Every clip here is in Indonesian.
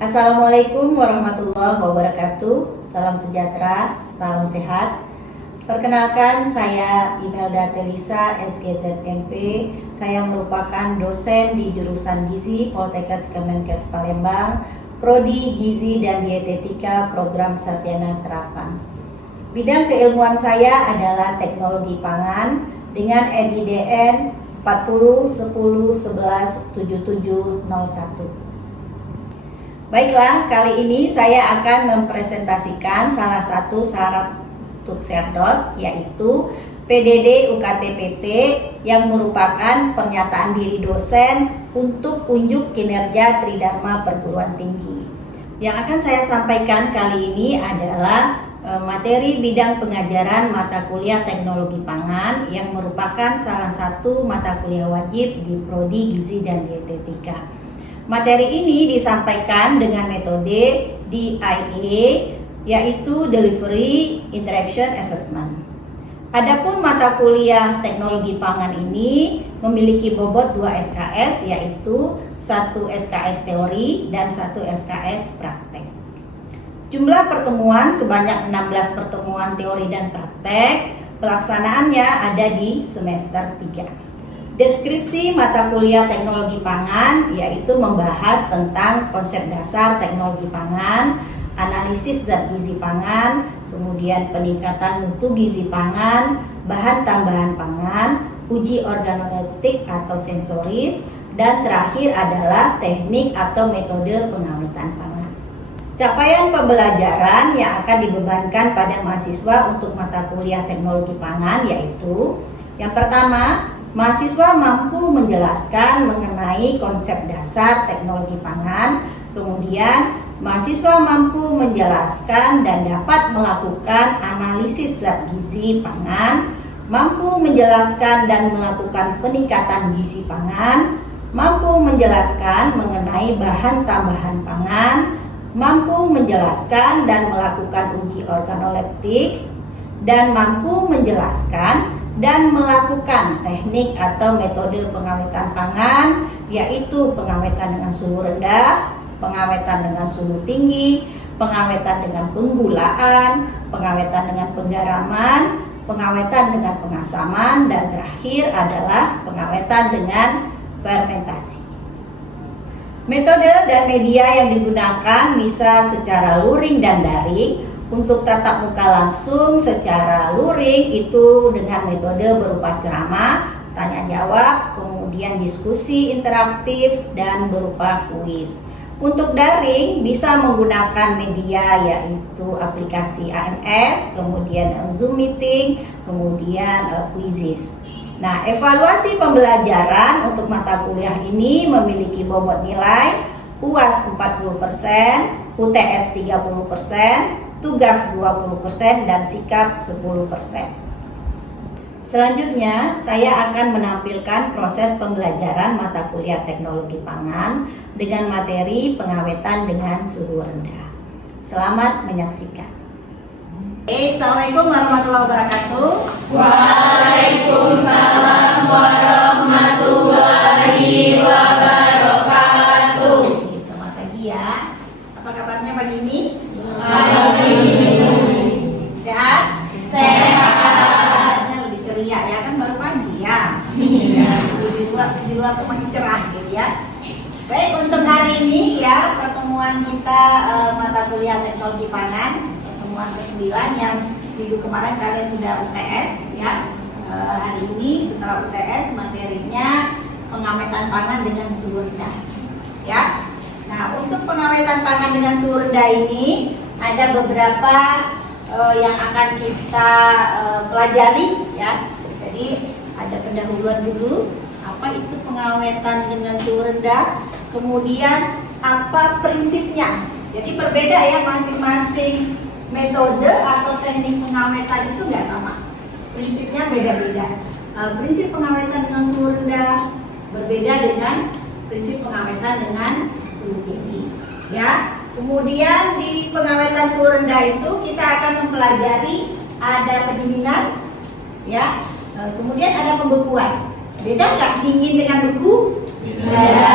Assalamualaikum warahmatullahi wabarakatuh. Salam sejahtera, salam sehat. Perkenalkan, saya Imelda Telisa, SGZMP. Saya merupakan dosen di jurusan Gizi Poltekkes Kemenkes Palembang, Prodi Gizi dan Dietetika Program Sarjana Terapan. Bidang keilmuan saya adalah teknologi pangan dengan NIDN 40 10 11 7701. Baiklah, kali ini saya akan mempresentasikan salah satu syarat untuk Serdos, yaitu PDD UKT-PT yang merupakan pernyataan diri dosen untuk unjuk kinerja Tridharma Perguruan Tinggi. Yang akan saya sampaikan kali ini adalah materi bidang pengajaran mata kuliah teknologi pangan yang merupakan salah satu mata kuliah wajib di Prodi Gizi dan Dietetika. Materi ini disampaikan dengan metode DIA, yaitu Delivery Interaction Assessment. Adapun mata kuliah teknologi pangan ini memiliki bobot 2 SKS, yaitu 1 SKS teori dan 1 SKS praktek. Jumlah pertemuan sebanyak 16 pertemuan teori dan praktek. Pelaksanaannya ada di semester 3. Deskripsi mata kuliah teknologi pangan yaitu membahas tentang konsep dasar teknologi pangan, analisis zat gizi pangan, kemudian peningkatan mutu gizi pangan, bahan tambahan pangan, uji organoleptik atau sensoris, dan terakhir adalah teknik atau metode pengawetan pangan. Capaian pembelajaran yang akan dibebankan pada mahasiswa untuk mata kuliah teknologi pangan yaitu yang pertama, mahasiswa mampu menjelaskan mengenai konsep dasar teknologi pangan, kemudian mahasiswa mampu menjelaskan dan dapat melakukan analisis zat gizi pangan, mampu menjelaskan dan melakukan peningkatan gizi pangan, mampu menjelaskan mengenai bahan tambahan pangan, mampu menjelaskan dan melakukan uji organoleptik, dan mampu menjelaskan dan melakukan teknik atau metode pengawetan pangan, yaitu pengawetan dengan suhu rendah, pengawetan dengan suhu tinggi, pengawetan dengan penggulaan, pengawetan dengan penggaraman, pengawetan dengan pengasaman, dan terakhir adalah pengawetan dengan fermentasi. Metode dan media yang digunakan bisa secara luring dan daring. Untuk tatap muka langsung secara luring itu dengan metode berupa ceramah, tanya jawab, kemudian diskusi interaktif dan berupa kuis. Untuk daring bisa menggunakan media yaitu aplikasi AMS, kemudian Zoom meeting, kemudian quizzes. Nah, evaluasi pembelajaran untuk mata kuliah ini memiliki bobot nilai UAS 40%, UTS 30%, tugas 20% dan sikap 10%. Selanjutnya, saya akan menampilkan proses pembelajaran mata kuliah teknologi pangan dengan materi pengawetan dengan suhu rendah. Selamat menyaksikan. Assalamualaikum warahmatullahi wabarakatuh. Waalaikumsalam warahmatullahi wabarakatuh. Selamat pagi ya. Apa kabarnya pagi ini? Sehat? Sehat. Harusnya lebih ceria ya, kan baru pagi ya. Di luar tuh masih cerah gitu ya. Baik, untuk hari ini ya pertemuan kita mata kuliah teknologi pangan, pertemuan ke-9 yang minggu kemarin kalian sudah UTS ya. Hari ini setelah UTS materinya pengawetan pangan dengan suhu rendah ya. Nah, untuk pengawetan pangan dengan suhu rendah ini ada beberapa yang akan kita pelajari ya. Jadi ada pendahuluan dulu, apa itu pengawetan dengan suhu rendah, kemudian apa prinsipnya. Jadi berbeda ya, masing-masing metode atau teknik pengawetan itu nggak sama, prinsipnya beda-beda. Prinsip pengawetan dengan suhu rendah berbeda dengan prinsip pengawetan dengan suhu tinggi ya. Kemudian di pengawetan suhu rendah itu kita akan mempelajari ada pendinginan ya, kemudian ada pembekuan. Beda nggak dingin dengan beku? Beda.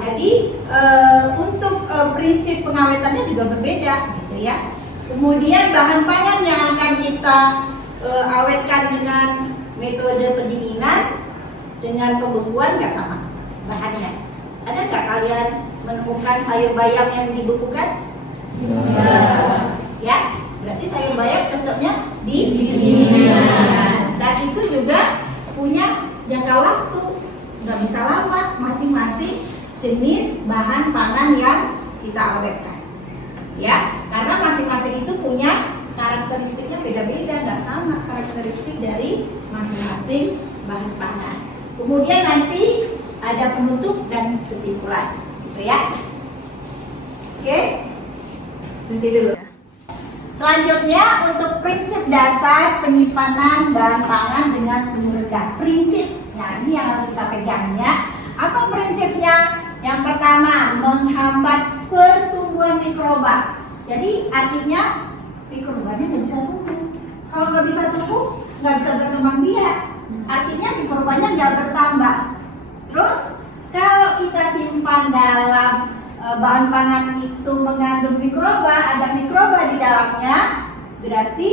Jadi untuk prinsip pengawetannya juga berbeda, gitu ya. Kemudian bahan pangan yang akan kita awetkan dengan metode pendinginan dengan pembekuan nggak sama bahannya. Ada nggak kalian menemukan sayur bayam yang dibekukan? Ya, berarti sayur bayam cocoknya didinginkan. Dan itu juga punya jangka waktu, nggak bisa lama, masing-masing jenis bahan pangan yang kita awetkan. Ya, karena masing-masing itu punya karakteristiknya beda-beda, nggak sama karakteristik dari masing-masing bahan pangan. Kemudian nanti ada penutup dan kesimpulan, gitu ya. Oke, nanti dulu. Selanjutnya untuk prinsip dasar penyimpanan bahan pangan dengan suhu rendah. Prinsip, nah ini yang harus kita pegang ya. Apa prinsipnya? Yang pertama, menghambat pertumbuhan mikroba. Jadi artinya mikrobanya nggak bisa tumbuh. Kalau nggak bisa tumbuh, nggak bisa berkembang biak. Artinya mikrobanya nggak bertambah. Terus kalau kita simpan dalam bahan pangan itu mengandung mikroba, ada mikroba di dalamnya, berarti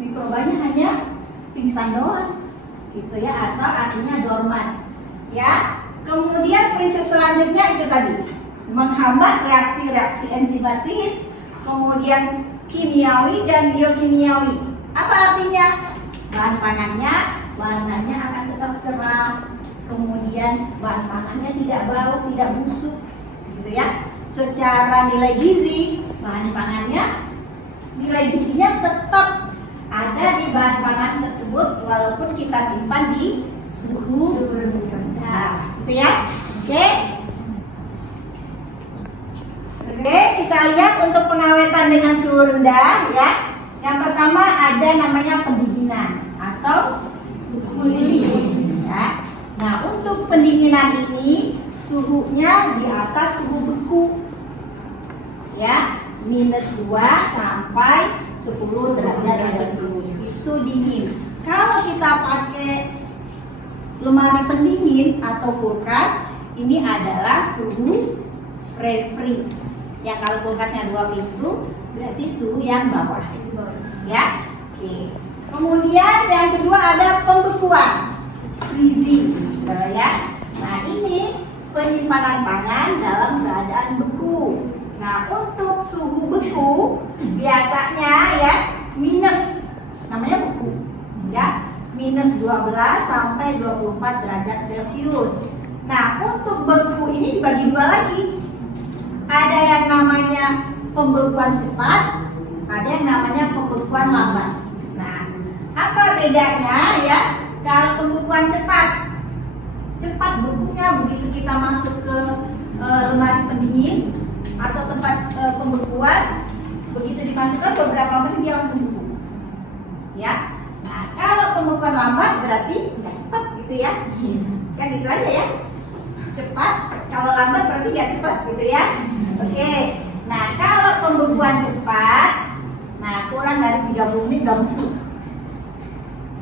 mikrobanya hanya pingsan doang, gitu ya, atau artinya dorman. Ya. Kemudian prinsip selanjutnya itu tadi, menghambat reaksi-reaksi enzimatis, kemudian kimiawi dan biokimiawi. Apa artinya? Bahan pangannya warnanya akan tetap cerah, kemudian bahan pangannya tidak bau, tidak busuk, gitu ya. Secara nilai gizi, bahan pangannya nilai gizinya tetap ada di bahan pangan tersebut walaupun kita simpan di suhu rendah, gitu ya. Oke. Oke, kita lihat untuk pengawetan dengan suhu rendah ya. Yang pertama ada namanya pendinginan atau pendingin ya. Nah, untuk pendinginan ini suhunya di atas suhu beku ya, -2 sampai 10 derajat Celcius. Itu dingin. Kalau kita pakai lemari pendingin atau kulkas, ini adalah suhu refri. Ya, kalau kulkasnya 2 pintu berarti suhu yang bawah ya. Oke. Kemudian yang kedua ada pembekuan, freezing, ya. Nah, ini penyimpanan pangan dalam keadaan beku. Nah, untuk suhu beku biasanya ya minus, namanya beku ya, -12 sampai 24 derajat Celcius. Nah, untuk beku ini dibagi dua lagi. Ada yang namanya pembekuan cepat, ada yang namanya pembekuan lambat. Nah, apa bedanya ya? Kalau pembekuan cepat bekunya begitu kita masuk ke lemari pendingin atau tempat pembekuan, begitu dimasukkan beberapa menit dia langsung beku. Ya. Nah, kalau pembekuan lambat berarti nggak cepat, gitu ya. Kan gitu aja ya. Cepat, kalau lambat berarti nggak cepat, gitu ya. Oke. Nah, kalau pembekuan cepat, nah kurang dari 30 menit udah beku.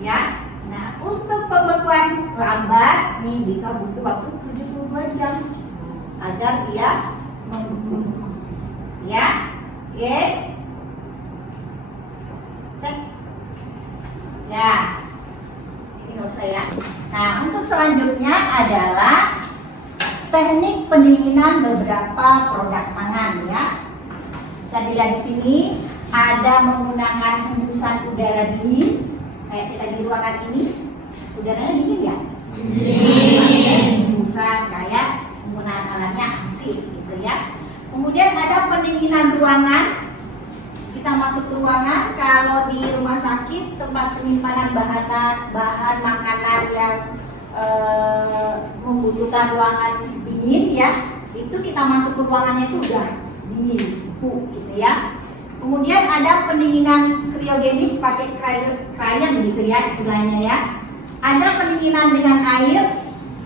Ya. Nah, untuk pembekuan lambat nih bisa butuh waktu 72 jam agar dia membeku. Ya. Oke. Ya. Ini nggak usah ya. Nah, untuk selanjutnya adalah teknik pendinginan beberapa produk pangan ya. Bisa dilihat di sini ada menggunakan hembusan udara dingin. Kayak kita di ruangan ini, udaranya dingin ya? Dingin. Hembusan kayak penggunaan alatnya AC gitu ya. Kemudian ada pendinginan ruangan. Kita masuk ke ruangan, kalau di rumah sakit tempat penyimpanan bahan makanan yang membutuhkan ruangan dingin ya, itu kita masuk ke ruangannya itu udah dingin, beku gitu ya. Kemudian ada pendinginan kriogenik pakai cryon gitu ya istilahnya ya. Ada pendinginan dengan air,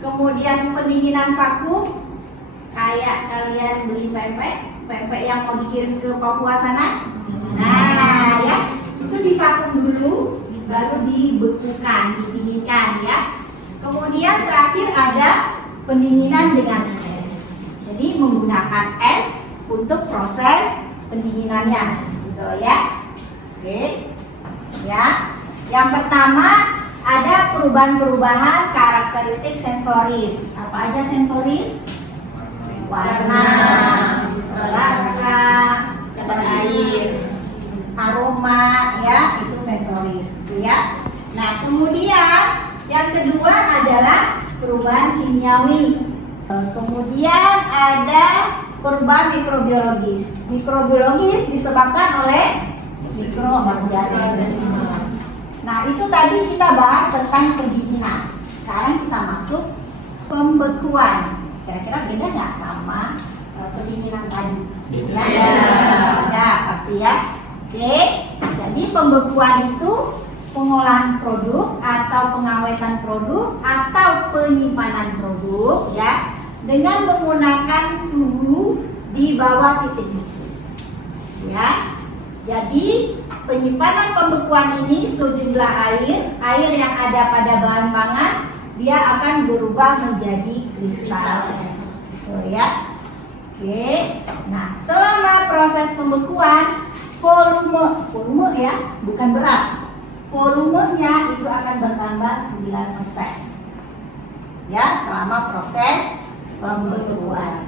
kemudian pendinginan vakum kayak kalian beli pempek yang mau dikirim ke Papua sana. Nah ya, itu divakum dulu baru dibekukan, didinginkan ya. Kemudian terakhir ada pendinginan dengan es. Jadi menggunakan es untuk proses pendinginannya, gitu ya. Oke, ya. Yang pertama ada perubahan-perubahan karakteristik sensoris. Apa aja sensoris? Warna, rasa, air, aroma, ya, itu sensoris, gitu ya. Nah, kemudian yang kedua adalah perubahan kimiawi. Kemudian ada perubahan mikrobiologis. Mikrobiologis disebabkan oleh mikroorganisme. Nah, itu tadi kita bahas tentang pendinginan. Sekarang kita masuk pembekuan. Kira-kira beda nggak sama pendinginan tadi? Beda. Beda, pasti ya. Oke, jadi pembekuan itu pengolahan produk atau pengawetan produk atau penyimpanan produk ya dengan menggunakan suhu di bawah titik beku. Ya. Jadi penyimpanan pembekuan ini sejumlah air yang ada pada bahan pangan dia akan berubah menjadi kristal es. Ya. Oke. Nah, selama proses pembekuan volume ya, bukan berat. Volumenya itu akan bertambah 9%. Ya, selama proses pembekuan.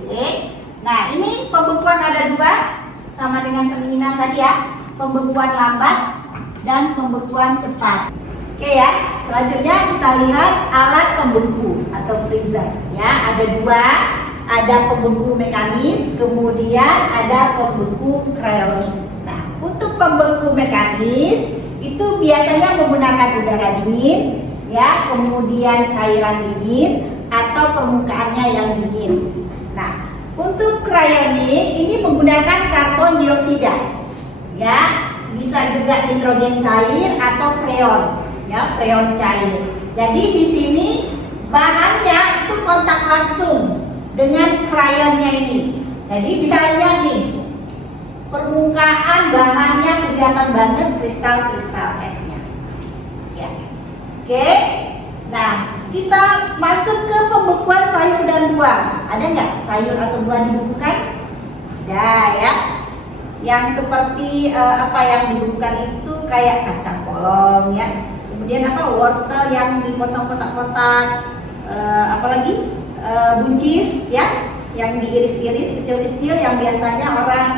Oke. Nah, ini pembekuan ada dua sama dengan pendinginan tadi ya. Pembekuan lambat dan pembekuan cepat. Oke ya. Selanjutnya kita lihat alat pembeku atau freezer. Ya, ada dua. Ada pembeku mekanis, kemudian ada pembeku krionik. Nah, untuk pembeku mekanis itu biasanya menggunakan udara dingin, ya, kemudian cairan dingin atau permukaannya yang dingin. Nah, untuk krionik ini menggunakan karbon dioksida, ya, bisa juga nitrogen cair atau freon, ya, freon cair. Jadi di sini bahannya itu kontak langsung dengan krionnya ini. Jadi bisa lihat nih, permukaan bahannya kelihatan banget kristal-kristal esnya. Ya. Oke. Nah, kita masuk ke pembekuan sayur dan buah. Ada nggak sayur atau buah dibekukan? Ada ya. Yang seperti apa yang dibekukan itu kayak kacang polong ya. Kemudian apa, wortel yang dipotong kotak-kotak. Apalagi buncis ya, yang diiris-iris kecil-kecil yang biasanya orang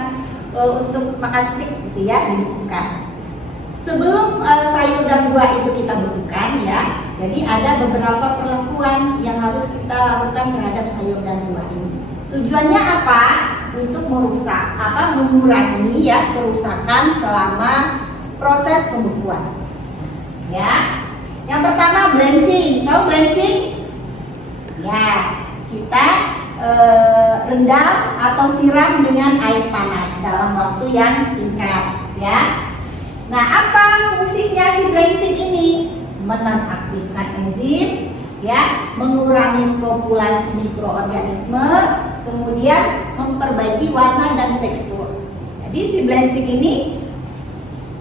untuk makan steak gitu ya, dibekukan. Sebelum sayur dan buah itu kita bekukan ya, jadi ada beberapa perlakuan yang harus kita lakukan terhadap sayur dan buah ini. Tujuannya apa? Untuk mengurangi ya kerusakan selama proses pembekuan. Ya. Yang pertama blanching. Tahu blanching? Ya, kita rendam atau siram dengan air panas dalam waktu yang singkat ya. Nah, apa fungsinya si blanching ini? Menonaktifkan enzim ya, mengurangi populasi mikroorganisme, kemudian memperbaiki warna dan tekstur. Jadi si blanching ini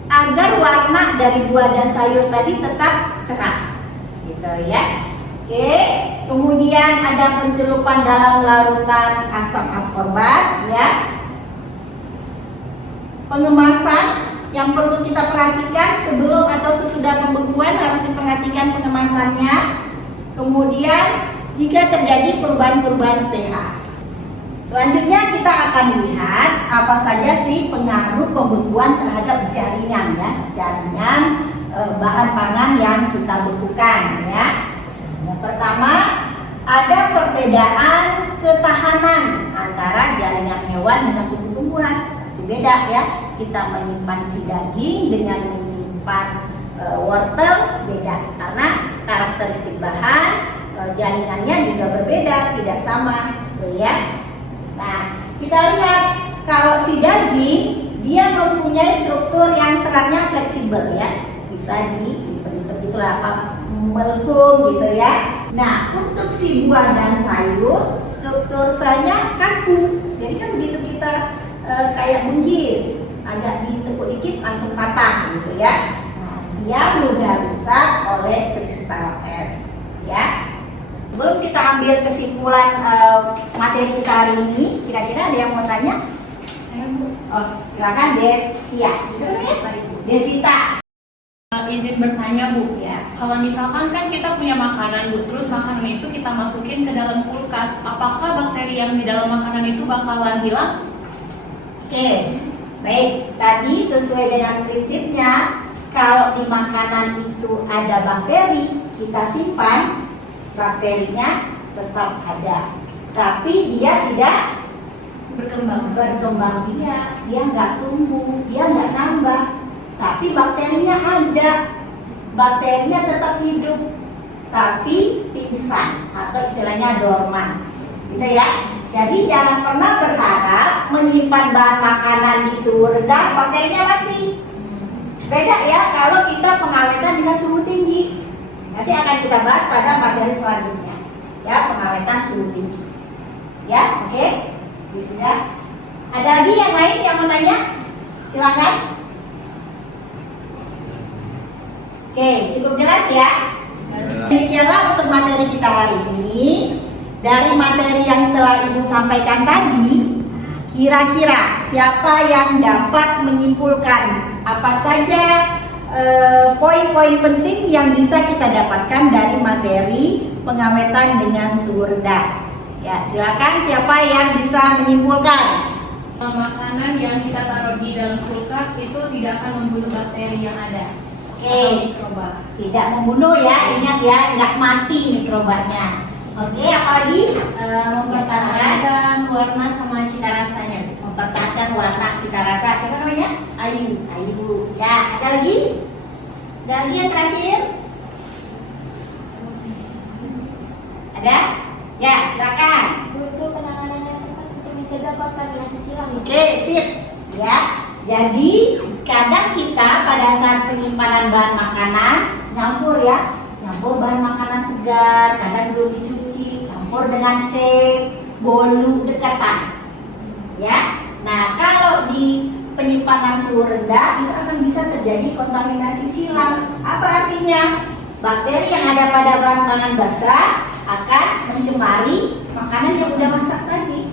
agar warna dari buah dan sayur tadi tetap cerah gitu ya. Oke, kemudian ada pencelupan dalam larutan asam askorbat ya. Pengemasan yang perlu kita perhatikan sebelum atau sesudah pembekuan harus diperhatikan pengemasannya. Kemudian jika terjadi perubahan-perubahan pH. Selanjutnya kita akan lihat apa saja sih pengaruh pembekuan terhadap jaringan ya, jaringan bahan pangan yang kita bekukan ya. Yang pertama, ada perbedaan ketahanan antara jaringan hewan dengan tumbuh-tumbuhan. Pasti beda ya. Kita menyimpan si daging dengan menyimpan wortel beda karena karakteristik bahan jaringannya juga berbeda, tidak sama, gitu ya. Nah, kita lihat kalau si daging dia mempunyai struktur yang seratnya fleksibel ya, bisa dilipat-lipat gitulah, apa, melengkung gitu ya. Nah, untuk si buah dan sayur struktur selnya kaku. Jadi kan begitu kita kayak buncis, agak ditekuk dikit langsung patah gitu ya. Nah, dia mudah rusak oleh kristal es ya. Sebelum kita ambil kesimpulan materi kita hari ini, Kira-kira ada yang mau tanya? Saya Bu. Oh, silakan Destia. Desvita. Izin bertanya Bu. Ya. Kalau misalkan kan kita punya makanan Bu, terus makanan itu kita masukin ke dalam kulkas, apakah bakteri yang di dalam makanan itu bakalan hilang? Oke, baik. Tadi sesuai dengan prinsipnya, kalau di makanan itu ada bakteri, kita simpan, bakterinya tetap ada. Tapi dia tidak berkembang biak, dia nggak tumbuh, dia nggak nambah. Tapi bakterinya ada, bakterinya tetap hidup, tapi pingsan atau istilahnya dorman, gitu ya. Jadi jangan pernah berharap menyimpan bahan makanan di suhu rendah, bakterinya mati. Beda ya kalau kita pengawetan dengan suhu tinggi. Nanti akan kita bahas pada materi selanjutnya. Ya, pengawetan suhu tinggi. Ya, oke? Ini sudah. Ada lagi yang lain yang mau tanya? Silakan. Oke, cukup jelas ya. Demikianlah untuk materi kita hari ini. Dari materi yang telah Ibu sampaikan tadi, kira-kira siapa yang dapat menyimpulkan apa saja poin-poin penting yang bisa kita dapatkan dari materi pengawetan dengan suhu rendah? Ya, silakan siapa yang bisa menyimpulkan. Makanan yang kita taruh di dalam kulkas itu tidak akan membunuh bakteri yang ada. Atau mikroba. Tidak membunuh ya, ingat ya, nggak mati mikrobanya. Oke, apalagi Mempertahankan warna sama cita rasanya. mempertahankan warna cita rasa. Siapa namanya? Ayu. Ayu. Ya, ada lagi? Ada lagi yang terakhir? Ada? Ya, silakan. Untuk penanganan yang tepat untuk mencegah kontaminasi silang. Oke, sip. Ya, jadi kadang kita pada saat penyimpanan bahan makanan nyampur ya, nyampur bahan makanan segar, kadang belum dicuci, campur dengan cake, bolu dekatan. Ya, nah kalau di penyimpanan suhu rendah itu akan bisa terjadi kontaminasi silang. Apa artinya? Bakteri yang ada pada bahan makanan basah akan mencemari makanan yang udah masak tadi.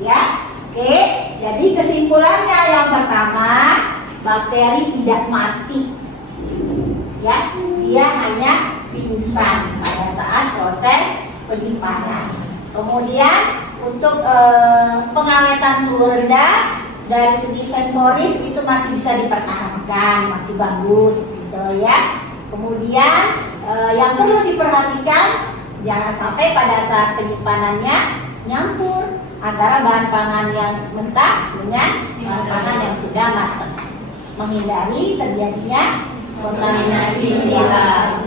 Ya, oke. Jadi kesimpulannya yang pertama, bakteri tidak mati. Ya, dia hanya pingsan pada saat proses penyimpanan. Kemudian untuk pengawetan suhu rendah dari segi sensoris itu masih bisa dipertahankan, masih bagus gitu ya. Kemudian yang perlu diperhatikan, jangan sampai pada saat penyimpanannya nyampur antara bahan pangan yang mentah dengan bahan pangan yang sudah matang, menghindari terjadinya kontaminasi silang.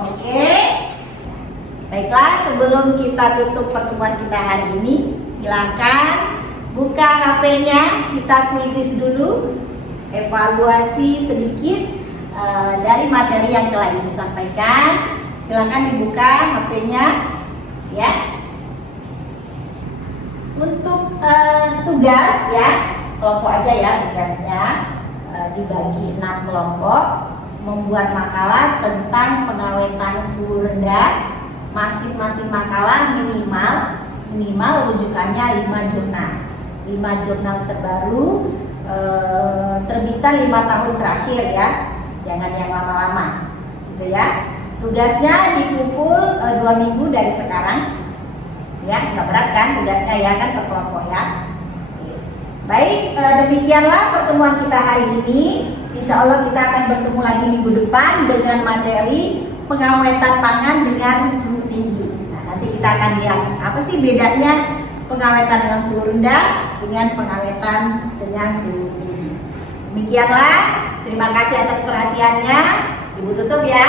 Oke. Baiklah, sebelum kita tutup pertemuan kita hari ini, silakan buka HP-nya, kita kuisis dulu, evaluasi sedikit dari materi yang telah Ibu sampaikan. Silakan dibuka HP-nya, ya. Untuk tugas ya, kelompok aja ya tugasnya, dibagi 6 kelompok, membuat makalah tentang pengawetan suhu rendah. Masing-masing makalah minimal rujukannya 5 jurnal. 5 jurnal terbaru, terbitan 5 tahun terakhir ya, jangan yang lama-lama gitu ya. Tugasnya dikumpul 2 minggu dari sekarang ya, nggak berat kan tugasnya ya kan, per kelompok ya. Baik, demikianlah pertemuan kita hari ini. Insya Allah kita akan bertemu lagi minggu depan dengan materi pengawetan pangan dengan suhu tinggi. Nah, nanti kita akan lihat apa sih bedanya pengawetan dengan suhu rendah dengan pengawetan dengan suhu tinggi. Demikianlah, terima kasih atas perhatiannya. Ibu tutup ya.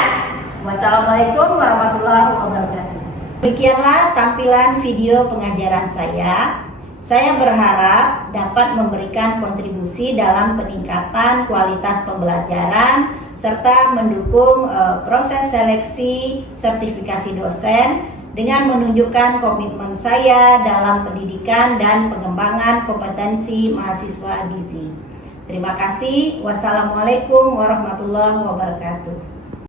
Wassalamualaikum warahmatullahi wabarakatuh. Demikianlah tampilan video pengajaran saya. Saya berharap dapat memberikan kontribusi dalam peningkatan kualitas pembelajaran serta mendukung proses seleksi sertifikasi dosen dengan menunjukkan komitmen saya dalam pendidikan dan pengembangan kompetensi mahasiswa gizi. Terima kasih. Wassalamualaikum warahmatullahi wabarakatuh.